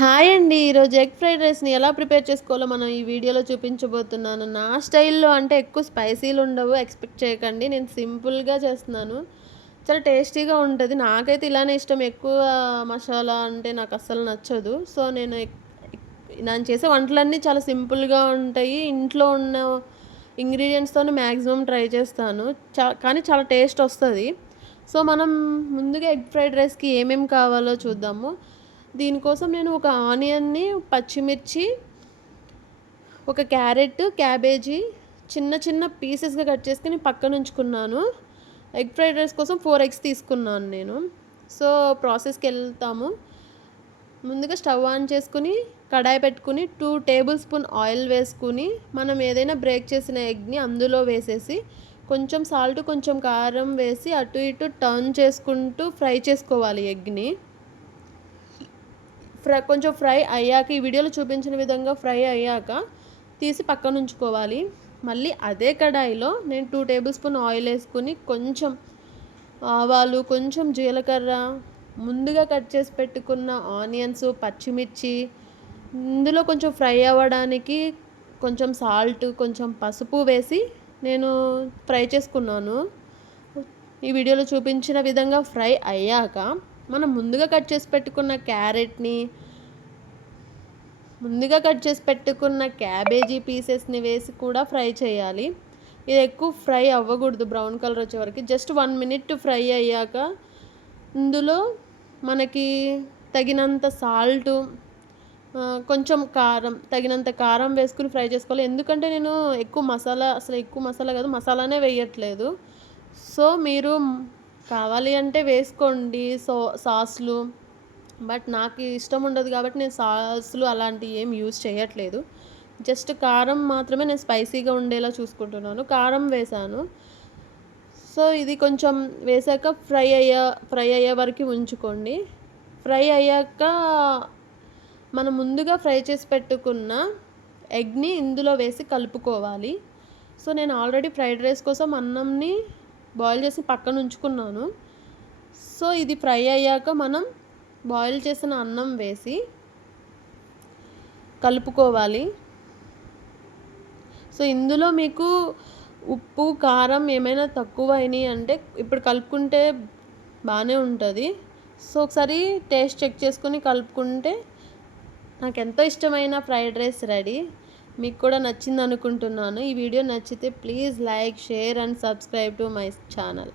Hi అండి. ఈరోజు egg fried రైస్‌ని ఎలా ప్రిపేర్ చేసుకోవాలో మనం ఈ వీడియోలో చూపించబోతున్నాను. నా స్టైల్‌లో అంటే ఎక్కువ స్పైసీలు ఉండవు, ఎక్స్‌పెక్ట్ చేయకండి. నేను సింపుల్‌గా చేస్తున్నాను. చాలా టేస్టీగా ఉంటది. నాకైతే ఇలానే ఇష్టం. ఎక్కువ మసాలా అంటే నాకు అస్సలు నచ్చదు. సో, నేను చేసే వంటలన్నీ చాలా సింపుల్‌గా ఉంటాయి. ఇంట్లో ఉన్న ఇంగ్రీడియెంట్స్‌తోనే మాక్సిమం ట్రై చేస్తాను. కానీ చాలా టేస్ట్ ఒస్తది. సో, మనం ముందుగా ఎగ్ ఫ్రైడ్ రైస్‌కి ఏమేమి కావాలో చూద్దాము. దీనికోసం నేను ఒక ఆనియన్‌ని, పచ్చిమిర్చి, ఒక క్యారెట్, క్యాబేజీ చిన్న చిన్న పీసెస్‌గా కట్ చేసుకొని పక్కనుంచుకున్నాను. ఎగ్ ఫ్రైడ్ రైస్ కోసం 4 ఎగ్స్ తీసుకున్నాను నేను. సో, ప్రాసెస్‌కెళ్తాము. ముందుగా స్టవ్ ఆన్ చేసుకొని, కడాయి పెట్టుకొని 2 టేబుల్ స్పూన్ ఆయిల్ వేసుకొని, మనం ఏదైనా బ్రేక్ చేసిన ఎగ్‌ని అందులో వేసేసి, కొంచెం సాల్ట్, కొంచెం కారం వేసి అటు ఇటు టర్న్ చేసుకుంటూ ఫ్రై చేసుకోవాలి ఎగ్‌ని. కొంచెం ఫ్రై అయ్యాక ఈ వీడియోలో చూపించిన విధంగా ఫ్రై అయ్యాక తీసి పక్కనుంచుకోవాలి. మళ్ళీ అదే కడాయిలో నేను 2 టేబుల్ స్పూన్ ఆయిల్ వేసుకొని కొంచెం ఆవాలు, కొంచెం జీలకర్ర, ముందుగా కట్ చేసి పెట్టుకున్న ఆనియన్స్, పచ్చిమిర్చి, ఇందులో కొంచెం ఫ్రై అవ్వడానికి కొంచెం సాల్ట్, కొంచెం పసుపు వేసి నేను ఫ్రై చేసుకున్నాను. ఈ వీడియోలో చూపించిన విధంగా ఫ్రై అయ్యాక మనం ముందుగా కట్ చేసి పెట్టుకున్న క్యాబేజీ పీసెస్‌ని వేసి కూడా ఫ్రై చేయాలి. ఇది ఎక్కువ ఫ్రై అవ్వకూడదు బ్రౌన్ కలర్ వచ్చే వరకు. జస్ట్ 1 మినిట్ ఫ్రై అయ్యాక ఇందులో మనకి తగినంత సాల్టు, కొంచెం కారం, తగినంత కారం వేసుకొని ఫ్రై చేసుకోవాలి. ఎందుకంటే నేను ఎక్కువ మసాలా కాదు, మసాలానే వేయట్లేదు. సో, మీరు కావాలి అంటే వేసుకోండి సాస్‌లు. బట్ నాకు ఇష్టం ఉండదు కాబట్టి నేను సాస్‌లు అలాంటివి ఏమి యూజ్ చేయట్లేదు. జస్ట్ కారం మాత్రమే నేను స్పైసీగా ఉండేలా చూసుకుంటున్నాను. కారం వేశాను. సో, ఇది కొంచెం వేశాక ఫ్రై అయ్యే వరకు ఉంచుకోండి. ఫ్రై అయ్యాక మనం ముందుగా ఫ్రై చేసి పెట్టుకున్న ఎగ్‌ని ఇందులో వేసి కలుపుకోవాలి. సో, నేను ఆల్రెడీ ఫ్రైడ్ రైస్ కోసం అన్నంని బాయిల్ చేసి పక్కన ఉంచుకున్నాను. సో, ఇది ఫ్రై అయ్యాక మనం బాయిల్ చేసిన అన్నం వేసి కలుపుకోవాలి. సో, ఇందులో మీకు ఉప్పు, కారం ఏమైనా తక్కువయినాయి అంటే ఇప్పుడు కలుపుకుంటే బానే ఉంటది. సో, ఒకసారి టేస్ట్ చెక్ చేసుకొని కలుపుకుంటే నాకెంతో ఇష్టమైన ఫ్రైడ్ రైస్ రెడీ. మీకు కూడా నచ్చిందనుకుంటున్నాను. ఈ వీడియో నచ్చితే please like, share and subscribe to my channel.